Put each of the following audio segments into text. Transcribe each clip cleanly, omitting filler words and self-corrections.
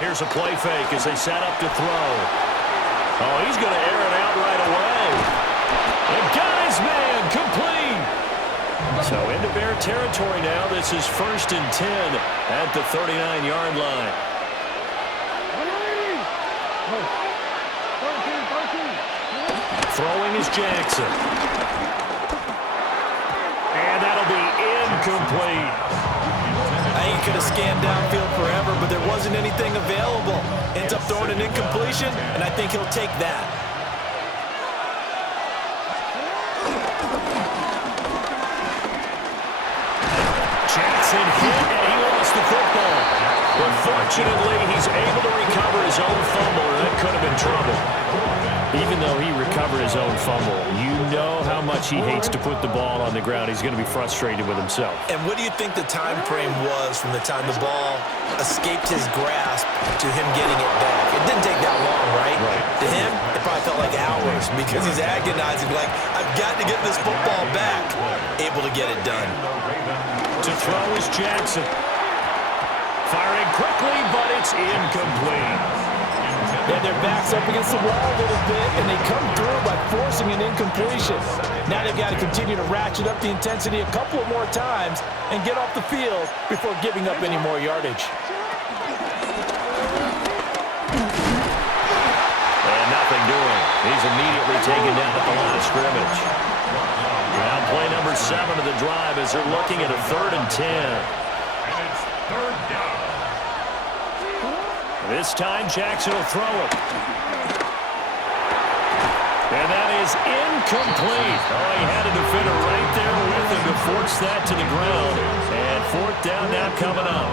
Here's a play fake as they set up to throw. Oh, he's going to air it out right away. And got his man complete. So into Bear territory now. This is 1st and 10 at the 39-yard line. Throwing is Jackson. And that'll be incomplete. I think he could have scanned downfield forever, but there wasn't anything available. Ends up throwing an incompletion, and I think he'll take that. Jackson hit, and he lost the football. But fortunately, he's able to recover his own fumble, or that could have been trouble. Even though he recovered his own fumble, you know how much he hates to put the ball on the ground. He's going to be frustrated with himself. And what do you think the time frame was from the time the ball escaped his grasp to him getting it back? It didn't take that long, right? To him, it probably felt like hours because he's agonizing, like, I've got to get this football back. Able to get it done. To throw is Jackson. Firing quickly, but it's incomplete. And their backs up against the wall a little bit, and they come through by forcing an incompletion. Now they've got to continue to ratchet up the intensity a couple of more times and get off the field before giving up any more yardage. And nothing doing. He's immediately taken down at the line of scrimmage. Now play number 7 of the drive as they're looking at a 3rd and 10. And it's 3rd down. This time, Jackson will throw it. And that is incomplete. Oh, he had a defender right there with him to force that to the ground. And 4th down now coming up.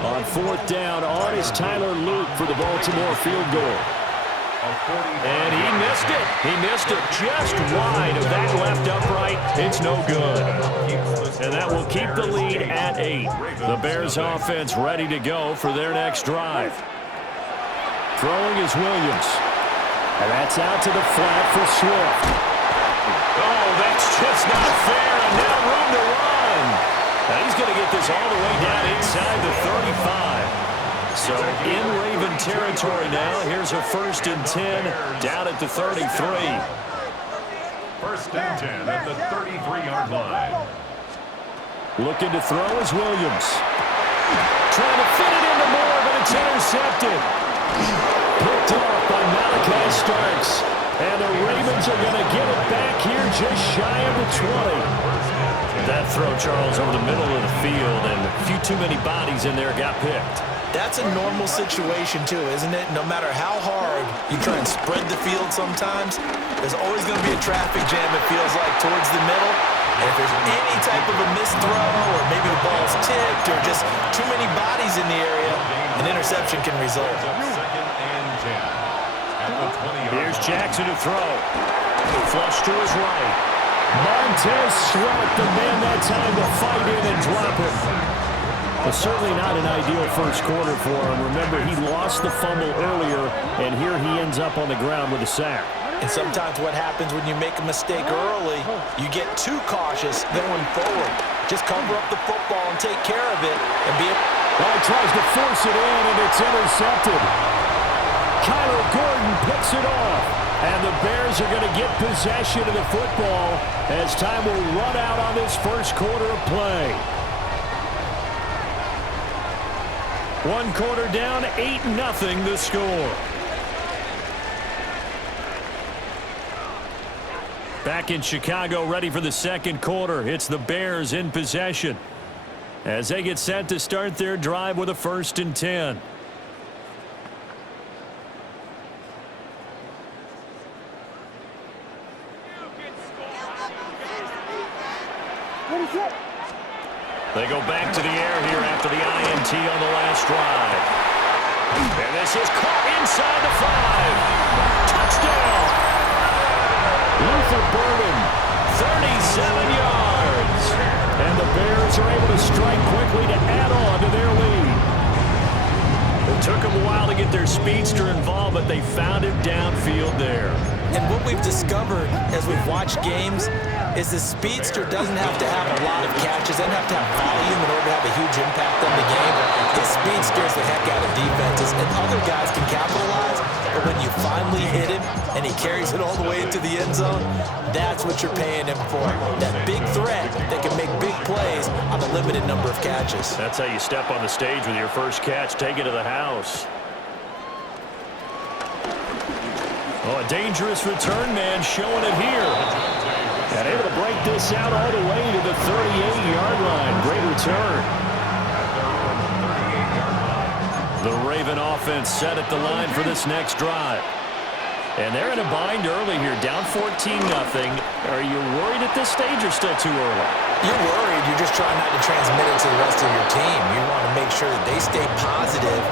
On 4th down, on is Tyler Luke for the Baltimore field goal. And he missed it. He missed it just wide of that left upright. It's no good. And that will keep the lead at 8. The Bears offense ready to go for their next drive. Throwing is Williams. And that's out to the flat for Swift. Oh, that's just not fair. And now room to run. Now he's going to get this all the way down inside the 35. So in Raven territory now. Here's a 1st and 10 down at the 33. 1st and 10 at the 33-yard line. Looking to throw is Williams. Trying to fit it into Moore, but it's intercepted. Picked off by Malachi Starks. And the Ravens are going to get it back here just shy of the 20. That throw, Charles, over the middle of the field, and a few too many bodies in there got picked. That's a normal situation, too, isn't it? No matter how hard you try and spread the field sometimes, there's always going to be a traffic jam, it feels like, towards the middle. And if there's any type of a missed throw or maybe the ball's tipped or just too many bodies in the area, an interception can result. Here's Jackson to throw. Flush to his right. Montez Sweat, the man that time to fight in and drop it. But certainly not an ideal first quarter for him. Remember, he lost the fumble earlier, and here he ends up on the ground with a sack. And sometimes what happens when you make a mistake early, you get too cautious going forward. Just cover up the football and take care of it and be Well, he tries to force it in, and it's intercepted. Kyler Gordon picks it off. And the Bears are going to get possession of the football as time will run out on this first quarter of play. 1 quarter down, 8-0 the score. Back in Chicago, ready for the second quarter. It's the Bears in possession as they get set to start their drive with a 1st and 10. They go back to the air here after the INT on the last drive. And this is caught inside the 5. Touchdown! Luther Burden, 37 yards. And the Bears are able to strike quickly to add on to their lead. It took them a while to get their speedster involved, but they found him downfield there. And what we've discovered as we've watched games is the speedster doesn't have to have a lot of catches, doesn't have to have volume in order to have a huge impact on the game. His speed scares the heck out of and other guys can capitalize, but when you finally hit him and he carries it all the way into the end zone, that's what you're paying him for. That big threat that can make big plays on a limited number of catches. That's how you step on the stage with your first catch. Take it to the house. Oh, a dangerous return man showing it here. And able to break this out all the way to the 38-yard line. Great return. The Raven offense set at the line for this next drive. And they're in a bind early here, down 14-0. Are you worried at this stage or still too early? You're worried. You're just trying not to transmit it to the rest of your team. You want to make sure that they stay positive.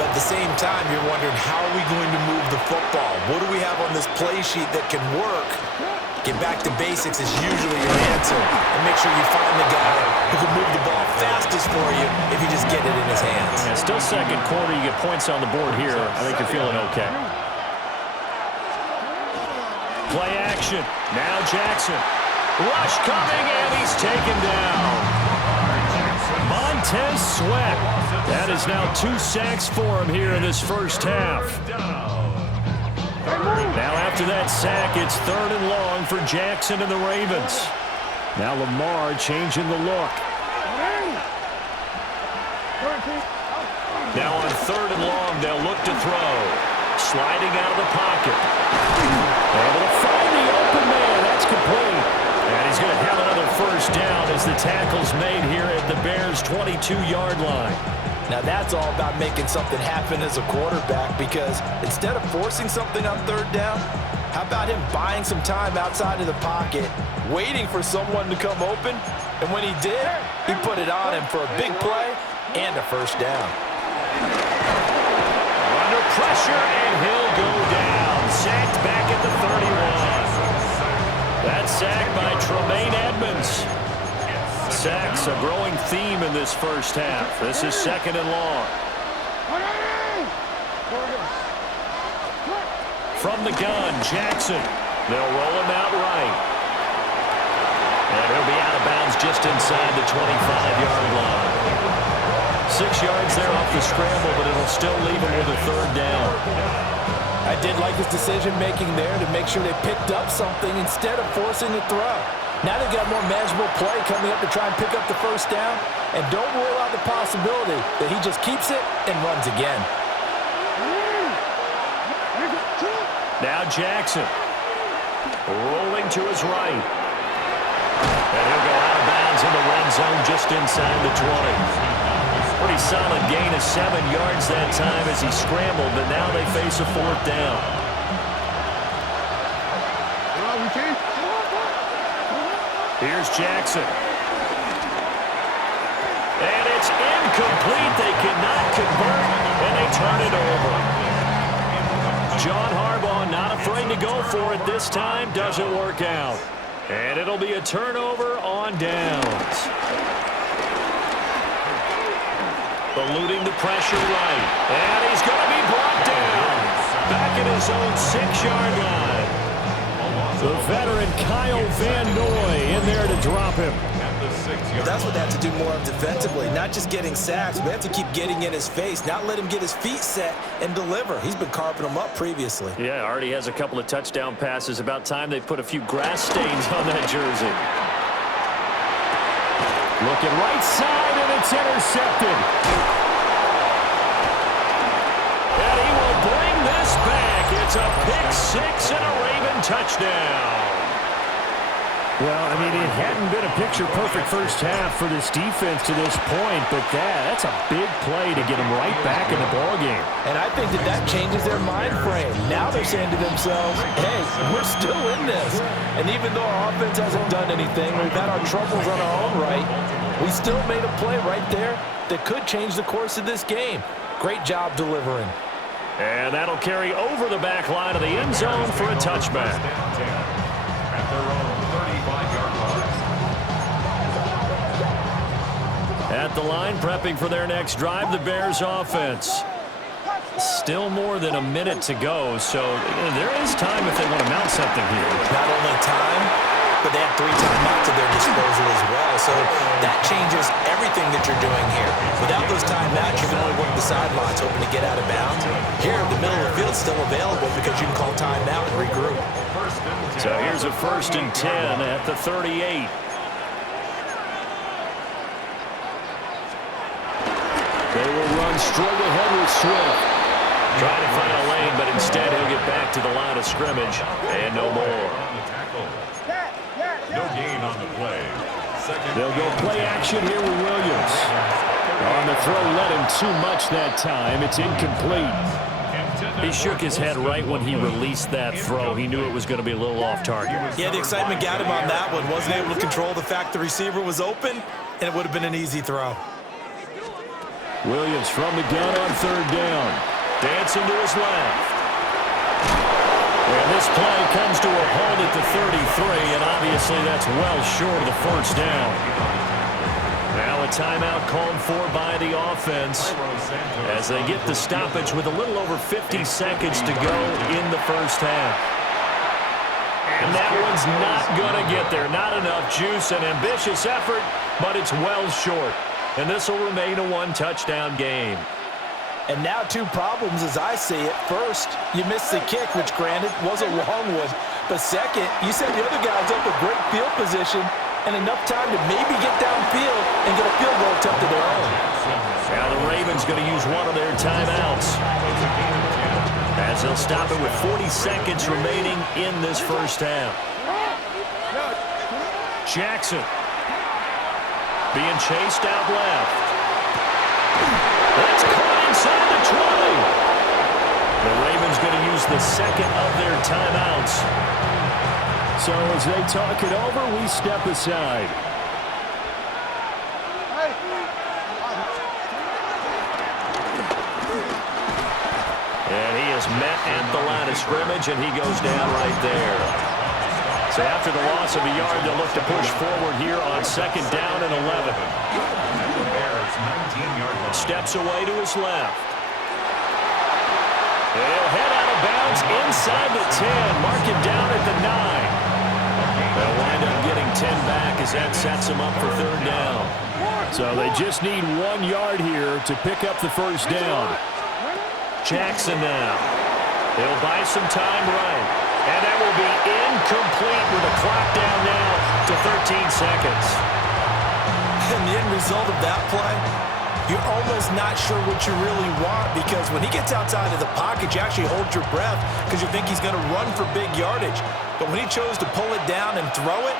But at the same time, you're wondering, how are we going to move the football? What do we have on this play sheet that can work? Get back to basics is usually your answer. And make sure you find the guy who can move the ball fastest for you if you just get it in his hands. Yeah, still second quarter. You get points on the board here. I think you're feeling okay. Play action. Now Jackson. Rush coming, and he's taken down. Montez Sweat. That is now 2 sacks for him here in this first half. Now after that sack, it's 3rd and long for Jackson and the Ravens. Now Lamar changing the look. Now on 3rd and long, they'll look to throw. Sliding out of the pocket. Able to find the open man. That's complete. And he's going to have another first down as the tackle's made here at the Bears' 22-yard line. Now that's all about making something happen as a quarterback, because instead of forcing something on 3rd down, how about him buying some time outside of the pocket, waiting for someone to come open, and when he did, he put it on him for a big play and a first down. Under pressure, and he'll go down. Sacked back at the 31. That sack by Tremaine Edmonds. Sacks, a growing theme in this first half. This is 2nd and long. From the gun, Jackson. They'll roll him out right. And he'll be out of bounds just inside the 25-yard line. 6 yards there off the scramble, but it'll still leave him with a 3rd down. I did like his decision-making there to make sure they picked up something instead of forcing the throw. Now they've got more manageable play coming up to try and pick up the first down, and don't rule out the possibility that he just keeps it and runs again. Now Jackson rolling to his right. And he'll go out of bounds in the red zone just inside the 20. Pretty solid gain of 7 yards that time as he scrambled, but now they face a 4th down. Here's Jackson. And it's incomplete. They cannot convert, and they turn it over. John Harbaugh not afraid to go for it this time. Doesn't work out. And it'll be a turnover on downs. Eluding the pressure right. And he's going to be brought down. Back at his own 6-yard line. The veteran Kyle Van Noy in there to drop him. That's what they have to do more of defensively. Not just getting sacks, but they have to keep getting in his face, not let him get his feet set and deliver. He's been carving them up previously. Yeah, already has a couple of touchdown passes. About time they put a few grass stains on that jersey. Looking right side, and it's intercepted. And he will bring this back. It's a pick 6 and a Raven touchdown. Well, I mean, it hadn't been a picture-perfect first half for this defense to this point, but that's a big play to get them right back in the ballgame. And I think that changes their mind frame. Now they're saying to themselves, hey, we're still in this. And even though our offense hasn't done anything, we've had our troubles on our own right, we still made a play right there that could change the course of this game. Great job delivering. And that'll carry over the back line of the end zone for a touchback. At their own 35-yard line. At the line, prepping for their next drive, the Bears offense. Still more than a minute to go, so there is time if they want to mount something here. Not only time, but they have 3 timeouts at their disposal as well. So that changes everything that you're doing here. Without those timeouts, you can only work the sidelines, hoping to get out of bounds. Here, the middle of the field is still available because you can call timeout and regroup. So here's a 1st and 10 at the 38. They will run straight ahead with Swift. Trying to find a lane, but instead he'll get back to the line of scrimmage and no more. No gain on the play. They'll go play action here with Williams. On the throw, led him too much that time. It's incomplete. He shook his head right when he released that throw. He knew it was going to be a little off target. Yeah, the excitement got him on that one. Wasn't able to control the fact the receiver was open, and it would have been an easy throw. Williams from the gun on 3rd down. Dancing to his left. And this play comes to a halt at the 33, and obviously that's well short of the 1st down. Now a timeout called for by the offense as they get the stoppage with a little over 50 seconds to go in the 1st half. And that one's not going to get there. Not enough juice, an ambitious effort, but it's well short. And this will remain a 1-touchdown game. And now 2 problems as I see it. First, you missed the kick, which granted was a long one. But second, you set the other guys up with great field position and enough time to maybe get downfield and get a field goal attempt of their own. Now the Ravens going to use one of their timeouts as they'll stop it with 40 seconds remaining in this 1st half. Jackson being chased out left. That's caught inside the 20. The Ravens going to use the 2nd of their timeouts. So as they talk it over, we step aside. And he is met at the line of scrimmage, and he goes down right there. So after the loss of a yard, they'll look to push forward here on 2nd down and 11. Steps away to his left. He'll head out of bounds inside the 10. Mark him down at the 9. They'll wind up getting 10 back as that sets him up for 3rd down. So they just need 1 yard here to pick up the 1st down. Jackson now. He'll buy some time right. And that will be incomplete with a clock down now to 13 seconds. And the end result of that play, you're almost not sure what you really want because when he gets outside of the pocket, you actually hold your breath because you think he's going to run for big yardage. But when he chose to pull it down and throw it,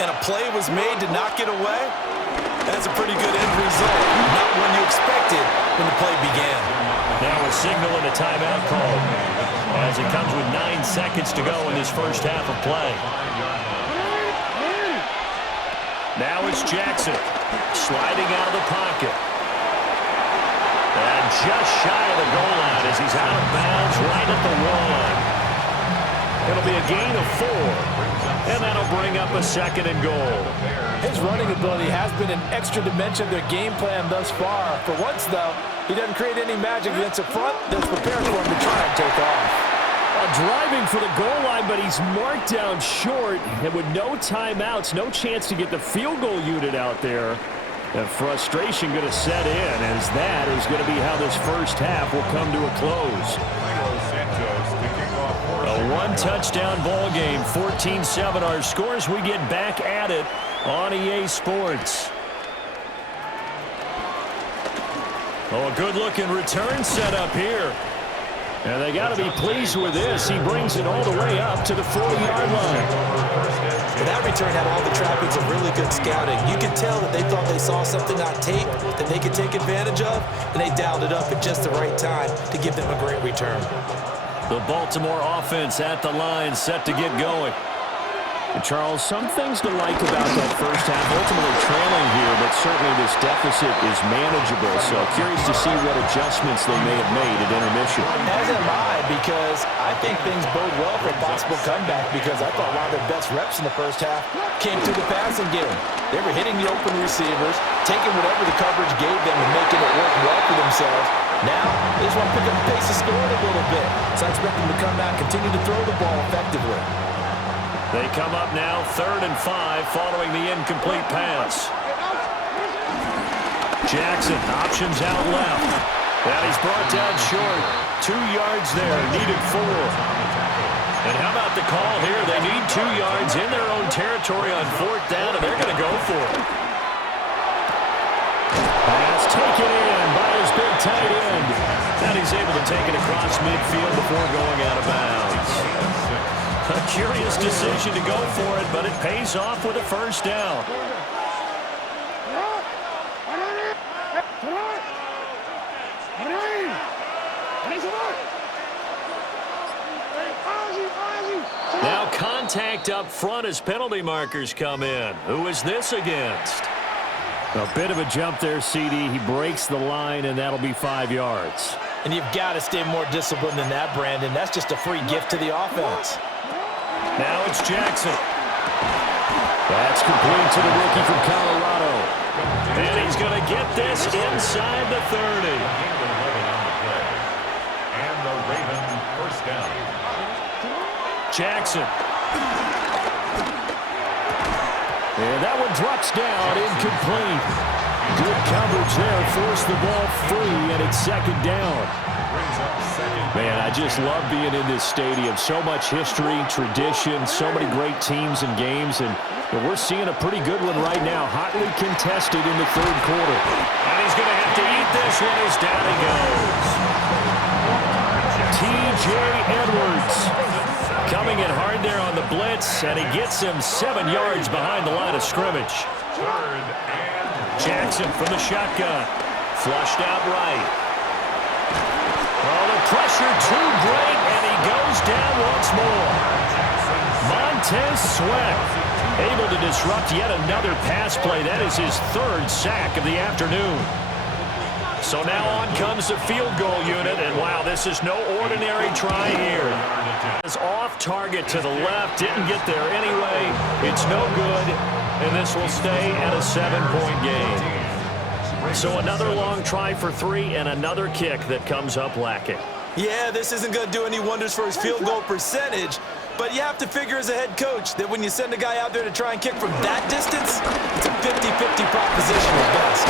and a play was made to knock it away, that's a pretty good end result. Not when you expected when the play began. Now we're signaling a timeout call as it comes with 9 seconds to go in this 1st half of play. Now it's Jackson sliding out of the pocket. And just shy of the goal line as he's out of bounds right at the 1. It'll be a gain of 4. And that'll bring up a 2nd and goal. His running ability has been an extra dimension of their game plan thus far. For once, though, he doesn't create any magic against the front that's prepared for him to try and take off. Driving for the goal line, but he's marked down short. And with no timeouts, no chance to get the field goal unit out there. The frustration going to set in as that is going to be how this 1st half will come to a close. A 1-touchdown ball game, 14-7 our scores. We get back at it on EA Sports. Oh, a good-looking return set up here. And they got to be pleased with this. He brings it all the way up to the 40-yard line. And that return had all the trappings of really good scouting. You could tell that they thought they saw something on tape that they could take advantage of, and they dialed it up at just the right time to give them a great return. The Baltimore offense at the line, set to get going. Charles, some things to like about that 1st half. Ultimately trailing here, but certainly this deficit is manageable. So curious to see what adjustments they may have made at intermission. As am I, because I think things bode well for a possible comeback because I thought one of their best reps in the 1st half came through the passing game. They were hitting the open receivers, taking whatever the coverage gave them and making it work well for themselves. Now, they just want to pick up the pace of scoring a little bit. So I expect them to come out and continue to throw the ball effectively. They come up now 3rd and 5 following the incomplete pass. Jackson options out left. And he's brought down short. 2 yards there, needed 4. And how about the call here? They need 2 yards in their own territory on 4th down, and they're going to go for it. Pass taken in by his big tight end. And he's able to take it across midfield before going out of bounds. A curious decision to go for it, but it pays off with a 1st down. Now contact up front as penalty markers come in. Who is this against? A bit of a jump there, CD. He breaks the line, and that'll be 5 yards. And you've got to stay more disciplined than that, Brandon. That's just a free gift to the offense. Now it's Jackson. That's complete to the rookie from Colorado. And he's going to get this inside the 30. And the Raven 1st down. Jackson. And that one drops down, incomplete. Good coverage there, forced the ball free, and it's 2nd down. Man, I just love being in this stadium. So much history, tradition, so many great teams and games, and we're seeing a pretty good one right now, hotly contested in the 3rd quarter. And he's going to have to eat this one as down he goes. T.J. Edwards coming in hard there on the blitz, and he gets him 7 yards behind the line of scrimmage. Jackson from the shotgun. Flushed out right. Oh, the pressure too great, and he goes down once more. Montez Sweat able to disrupt yet another pass play. That is his 3rd sack of the afternoon. So now on comes the field goal unit, and wow, this is no ordinary try here. It's off target to the left, didn't get there anyway. It's no good, and this will stay at a 7-point game. So another long try for 3 and another kick that comes up lacking. Yeah, this isn't going to do any wonders for his field goal percentage, but you have to figure as a head coach that when you send a guy out there to try and kick from that distance, it's a 50-50 proposition at best.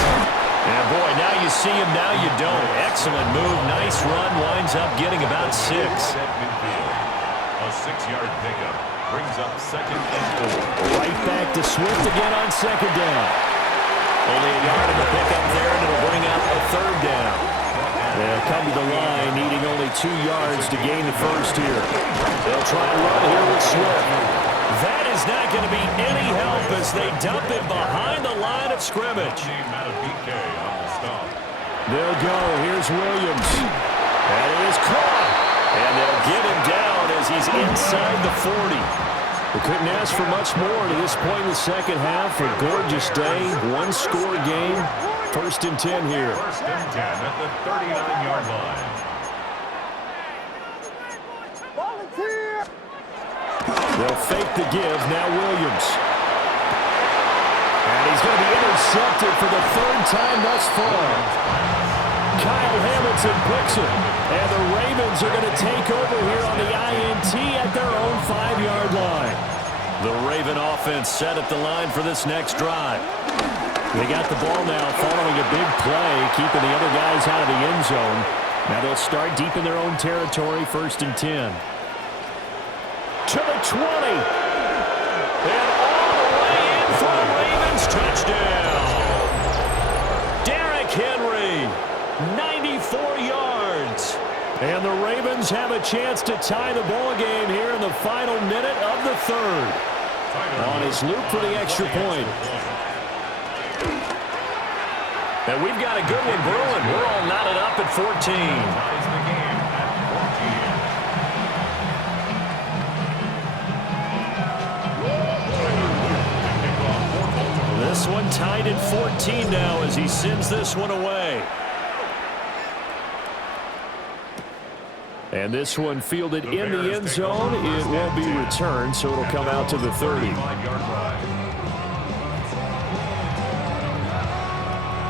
And boy, now you see him, now you don't. Excellent move, nice run, winds up getting about 6. A 6-yard pickup brings up 2nd and 4. Right back to Swift again on 2nd down. Only a yard in the pickup there, and it'll bring up a 3rd down. They'll come to the line, needing only 2 yards to gain the 1st here. They'll try and run here with Swift. That is not going to be any help as they dump it behind the line of scrimmage. They'll go. Here's Williams. That is caught. And they'll get him down as he's inside the 40. We couldn't ask for much more to this point in the 2nd half. A gorgeous day, 1-score game. 1st and 10 here. 1st and 10 at the 39-yard line. They'll fake the give. Now Williams. And he's going to be intercepted for the 3rd time thus far. Kyle Hamilton picks it. And the Ravens are going to take over here on the INT at their own 5-yard line. The Raven offense set at the line for this next drive. They got the ball now following a big play, keeping the other guys out of the end zone. Now they'll start deep in their own territory, 1st and 10. To the 20. And all the way in for the Ravens touchdown. Derrick Henry, 94 yards. And the Ravens have a chance to tie the ball game here in the final minute of the 3rd. On his loop for the extra point. And we've got a good one brewing. We're all knotted up at 14. This one tied at 14 now as he sends this one away. And this one fielded in the end zone. It won't be returned, so it'll come out to the 30.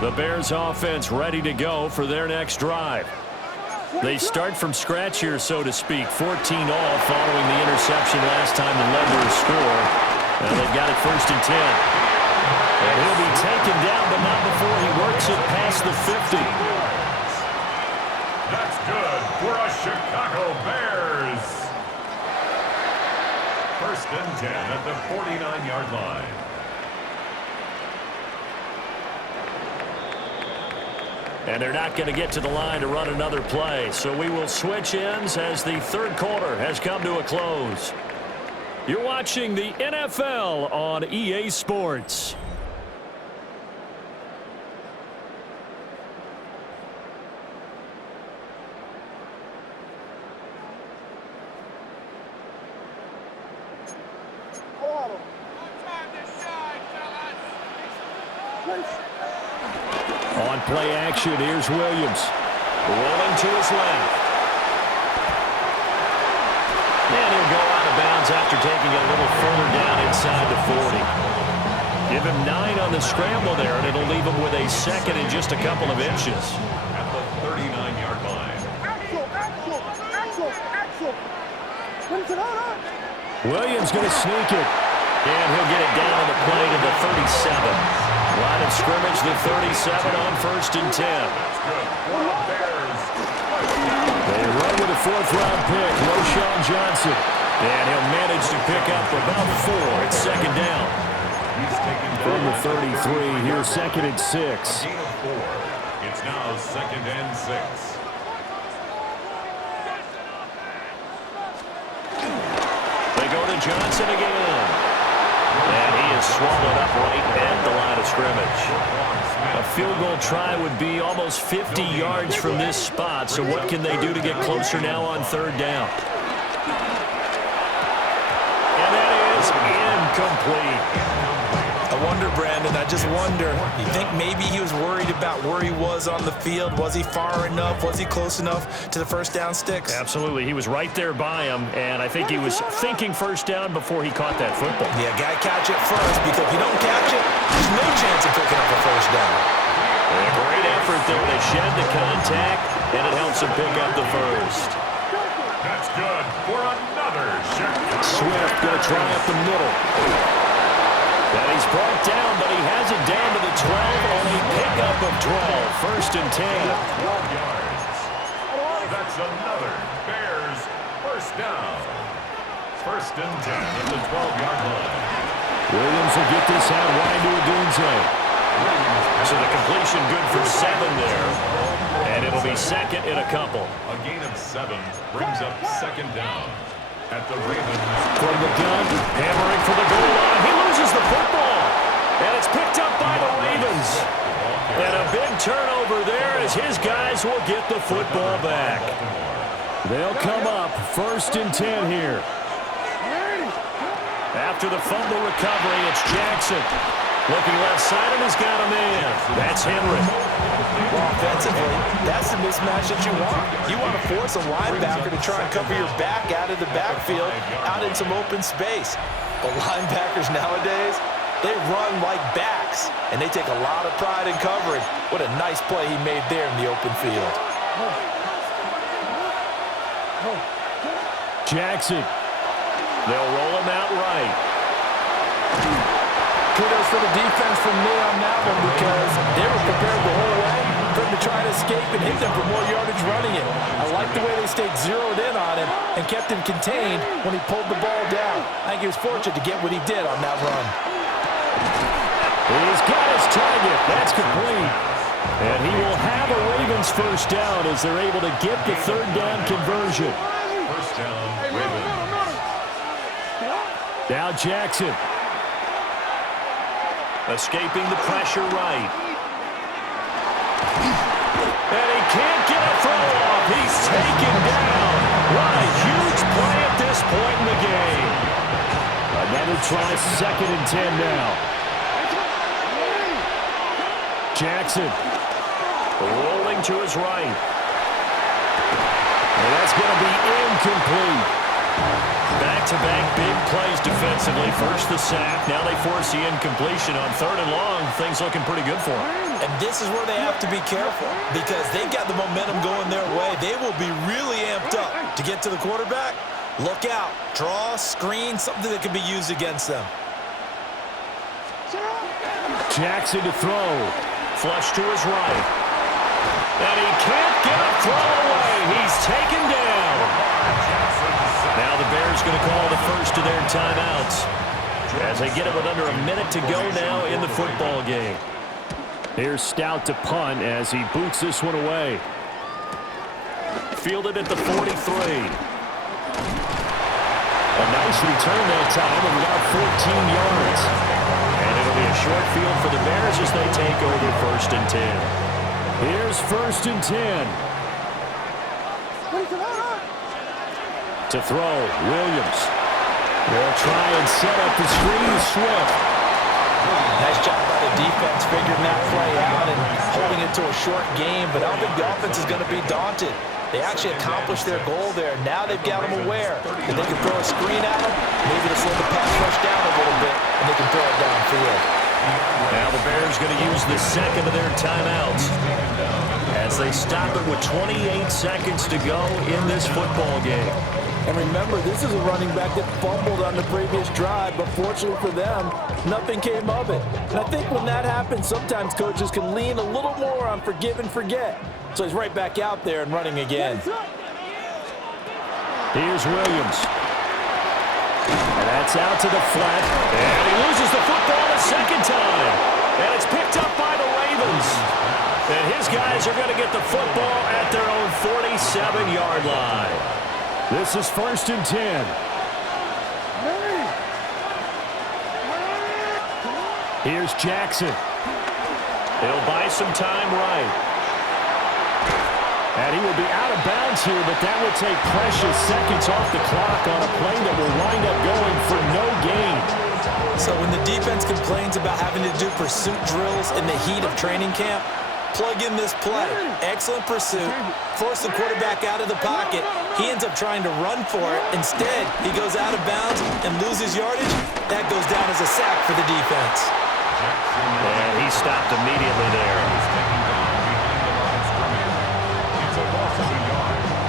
The Bears offense ready to go for their next drive. They start from scratch here, so to speak. 14 all following the interception last time that led to a score. And they've got it 1st and 10. And he'll be taken down, but not before he works it past the 50. That's good for a Chicago Bears. 1st and 10 at the 49-yard line. And they're not going to get to the line to run another play. So we will switch ends as the 3rd quarter has come to a close. You're watching the NFL on EA Sports. On play action, here's Williams. Rolling to his left. And he'll go out of bounds after taking it a little further down inside the 40. Give him 9 on the scramble there, and it'll leave him with a 2nd and just a couple of inches. At the 39-yard line. Williams going to sneak it. And he'll get it down on the play to the 37. Line of scrimmage, the 37 on 1st and 10. That's good for the Bears. They run with a 4th-round pick, Roschon Johnson. And he'll manage to pick up about 4. It's 2nd down. He's taken down From the 33, here's 2nd and 6. a gain of 4. It's now 2nd and 6. They go to Johnson again. And he is swallowed up right at the line of scrimmage. A field goal try would be almost 50 yards from this spot. So what can they do to get closer now on 3rd down? And that is incomplete. I wonder, Brandon, I just wonder, you think maybe he was worried about where he was on the field? Was he far enough? Was he close enough to the 1st down sticks? Absolutely. He was right there by him, and I think he was thinking 1st down before he caught that football. Yeah, got to catch it first, because if you don't catch it, there's no chance of picking up a 1st down. A great effort there to shed the contact, and it helps him pick up the 1st. That's good for another Chicago. Swift going to try up the middle. And he's brought down, but he has it down to the 12 on a pickup of 12. 1st and 10. 12 yards. That's another Bears 1st down. 1st and 10 at the 12-yard line. Williams will get this out wide to Odunze. So the completion good for 7 there. And it'll be 2nd and a couple. A gain of 7 brings up 2nd down. At the Ravens. From the gun, hammering for the goal line. He loses the football. And it's picked up by the Ravens. And a big turnover there as his guys will get the football back. They'll come up 1st and 10 here. After the fumble recovery, it's Jackson. Looking left side, and he's got a man. That's Henry. Well, offensively, that's the mismatch that you want. You want to force a linebacker to try and cover your back out of the backfield, out in some open space. But linebackers nowadays, they run like backs, and they take a lot of pride in covering. What a nice play he made there in the open field. Jackson. They'll roll him out right. Kudos for the defense from me on that one, because they were prepared the whole way for him to try to escape and hit them for more yardage running it. I like the way they stayed zeroed in on him and kept him contained when he pulled the ball down. I think he was fortunate to get what he did on that run. He's got his target. That's complete. And he will have a Ravens 1st down as they're able to get the 3rd down conversion. 1st down, Ravens. Now Jackson. Escaping the pressure right. And he can't get a throw off. He's taken down. What a huge play at this point in the game. Another try, 2nd and 10 now. Jackson rolling to his right. And that's going to be incomplete. Back-to-back big plays defensively. First the sack. Now they force the incompletion on 3rd and long. Things looking pretty good for them. And this is where they have to be careful, because they've got the momentum going their way. they will be really amped up to get to the quarterback. Look out. Draw, screen, something that can be used against them. Jackson to throw. Flush to his right. And he can't get a throw away. He's taken down. Now the Bears going to call the first of their timeouts as they get it with under a minute to go now in the football game. Here's Stout to punt as he boots this one away. Fielded at the 43. A nice return that time of about 14 yards. And it'll be a short field for the Bears as they take over 1st and 10. Here's 1st and 10. To throw, Williams. They'll try and set up the screen. Swift. Nice job by the defense figuring that play out and holding it to a short game, but I don't think the offense is going to be daunted. They actually accomplished their goal there. Now they've got them aware that they can throw a screen at them, maybe to slow the pass rush down a little bit, and they can throw it downfield. Now the Bears going to use the second of their timeouts as they stop it with 28 seconds to go in this football game. And remember, this is a running back that fumbled on the previous drive, but fortunately for them, nothing came of it. And I think when that happens, sometimes coaches can lean a little more on forgive and forget. So he's right back out there and running again. Here's Williams. And that's out to the flat. And he loses the football a second time. And it's picked up by the Ravens. And his guys are going to get the football at their own 47-yard line. This is 1st and 10. Here's Jackson. He'll buy some time right. And he will be out of bounds here, but that will take precious seconds off the clock on a play that will wind up going for no gain. So when the defense complains about having to do pursuit drills in the heat of training camp, plug in this play. Excellent pursuit. Force the quarterback out of the pocket. He ends up trying to run for it. Instead, he goes out of bounds and loses yardage. That goes down as a sack for the defense. And he stopped immediately there.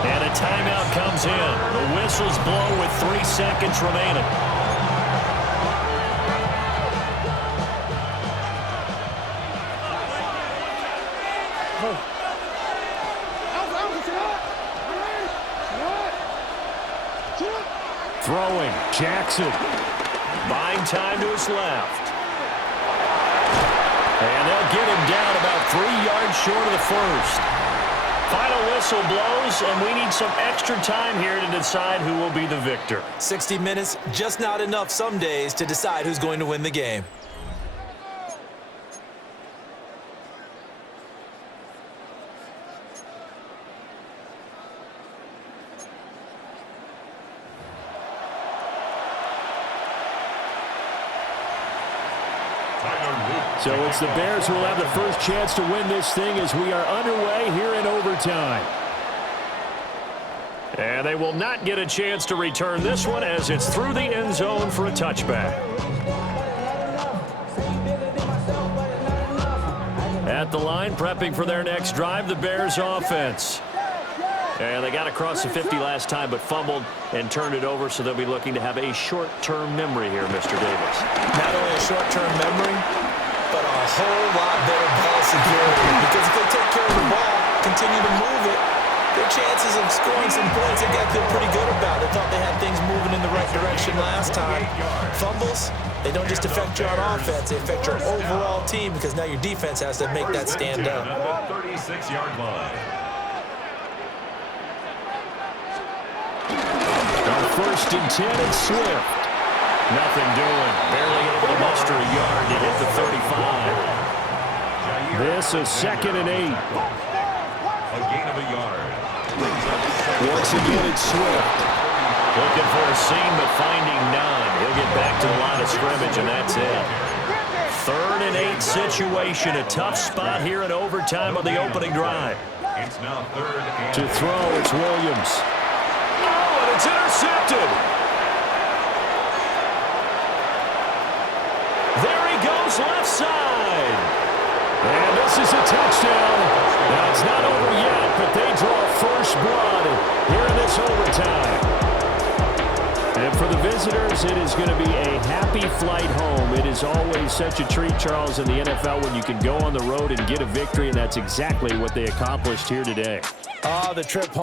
And a timeout comes in. The whistles blow with 3 seconds remaining. Throwing, Jackson. Buying time to his left. And they'll get him down about 3 yards short of the first. Final whistle blows, and we need some extra time here to decide who will be the victor. 60 minutes, just not enough some days to decide who's going to win the game. So it's the Bears who will have the first chance to win this thing as we are underway here in overtime. And they will not get a chance to return this one as it's through the end zone for a touchback. At the line, prepping for their next drive, the Bears offense. And they got across the 50 last time, but fumbled and turned it over, so they'll be looking to have a short-term memory here, Mr. Davis. Not only a short-term memory, but a whole lot better ball security. Because if they take care of the ball, continue to move it, their chances of scoring some points, they got to feel pretty good about. They thought they had things moving in the right direction last time. Fumbles, they don't just affect you on offense, they affect your overall team because now your defense has to make that stand up. 36-yard line. First and 10, and Swift. Nothing doing. Barely able to muster a yard to hit the 35. This is 2nd and 8. A gain of a yard. Once again, it's Swift. Looking for a seam, but finding none. He'll get back to the line of scrimmage, and that's it. 3rd and 8 situation. A tough spot here in overtime on the opening drive. It's now 3rd and to throw, it's Williams. It's intercepted. There he goes, left side. And this is a touchdown. Now, it's not over yet. but they draw first blood here in this overtime. And for the visitors, it is going to be a happy flight home. It is always such a treat, Charles, in the NFL when you can go on the road and get a victory, and that's exactly what they accomplished here today. The trip home.